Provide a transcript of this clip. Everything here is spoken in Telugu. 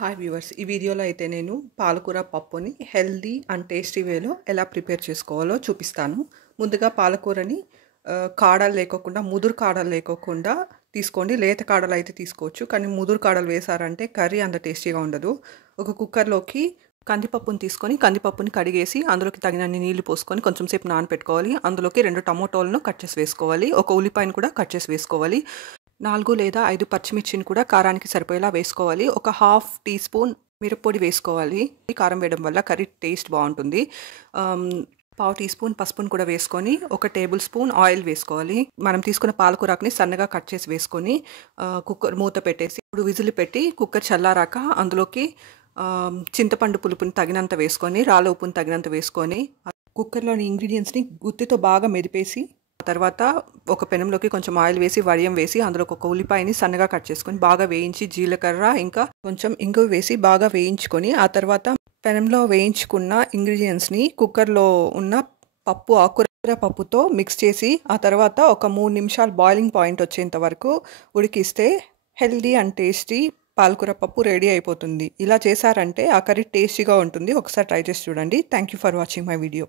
హాయ్ వ్యూవర్స్, ఈ వీడియోలో అయితే నేను పాలకూర పప్పుని హెల్దీ అండ్ టేస్టీ వేలో ఎలా ప్రిపేర్ చేసుకోవాలో చూపిస్తాను. ముందుగా పాలకూరని కాడలు లేకోకుండా, ముదురు కాడలు లేకోకుండా తీసుకోండి. లేత కాడలు అయితే తీసుకోవచ్చు, కానీ ముదురు కాడలు వేసారంటే కర్రీ అంత టేస్టీగా ఉండదు. ఒక కుక్కర్లోకి కందిపప్పుని తీసుకొని, కందిపప్పుని కడిగేసి అందులోకి తగినన్ని నీళ్లు పోసుకొని కొంచెం సేపు నానపెట్టుకోవాలి. అందులోకి 2 టమోటాలను కట్ చేసి వేసుకోవాలి. ఒక ఉల్లిపాయను కూడా కట్ చేసి వేసుకోవాలి. 4 లేదా 5 పచ్చిమిర్చిని కూడా కారానికి సరిపోయేలా వేసుకోవాలి. ఒక హాఫ్ టీ స్పూన్ మిరప్పొడి వేసుకోవాలి. కారం వేయడం వల్ల కర్రీ టేస్ట్ బాగుంటుంది. పావు టీ స్పూన్ పసుపుని కూడా వేసుకొని, ఒక టేబుల్ స్పూన్ ఆయిల్ వేసుకోవాలి. మనం తీసుకున్న పాలకూరని సన్నగా కట్ చేసి వేసుకొని కుక్కర్ మూత పెట్టేసి 3 విజిల్ పెట్టి కుక్కర్ చల్లారాక అందులోకి చింతపండు పులుపుని తగినంత వేసుకొని, రాళ్ళ ఉప్పుని తగినంత వేసుకొని కుక్కర్లోని ఇంగ్రీడియంట్స్ని గుత్తితో బాగా మెదిపేసి, తర్వాత ఒక పెనంలోకి కొంచెం ఆయిల్ వేసి, వడియం వేసి, అందులోకి ఒక ఉల్లిపాయని సన్నగా కట్ చేసుకొని బాగా వేయించి, జీలకర్ర ఇంకా కొంచెం ఇంగువ వేసి బాగా వేయించుకొని, ఆ తర్వాత పెనంలో వేయించుకున్న ఇంగ్రీడియంట్స్ని కుక్కర్లో ఉన్న పప్పు, ఆకుకూర పప్పుతో మిక్స్ చేసి, ఆ తర్వాత ఒక 3 నిమిషాలు బాయిలింగ్ పాయింట్ వచ్చేంత వరకు ఉడికిస్తే హెల్దీ అండ్ టేస్టీ పాలకూర పప్పు రెడీ అయిపోతుంది. ఇలా చేశారంటే ఆ కర్రీ టేస్టీగా ఉంటుంది. ఒకసారి ట్రై చేసి చూడండి. Thank you for watching my video.